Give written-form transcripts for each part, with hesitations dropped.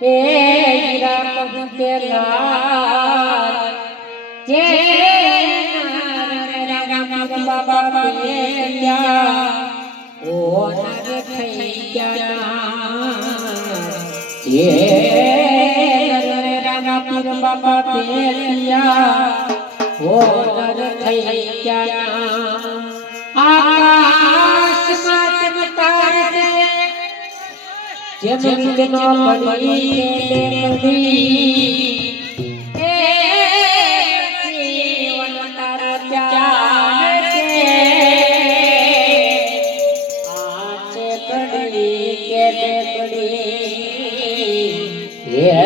हे हीरा के लाल जे राम बाबा पेल्या ओ नर थैया जे राम बाबा पेल्या ओ नर थैया आकाश में तारे जमीन नो पड़ी पड़ी ए जीवन तारा चार के आज पड़ी के पड़ी ये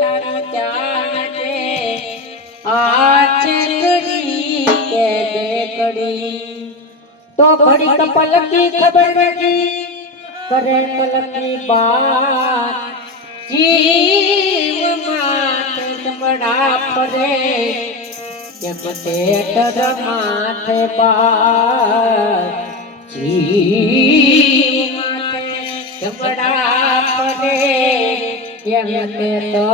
तारा चार के आज पड़ी के पड़ी तो बड़ी कपल की खबर लगी करे पल की बात जीव माथे बड़ा परे जब तेटर माथे बात जीव माथे बड़ा परे यम ते तो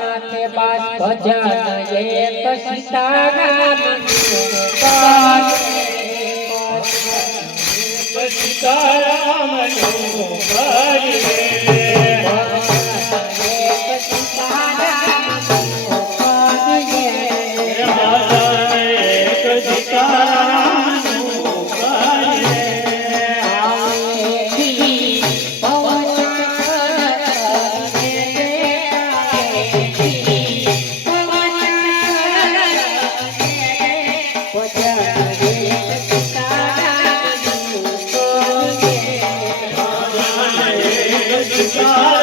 माथे बात भजन ये तो सीताराम सीताराम God.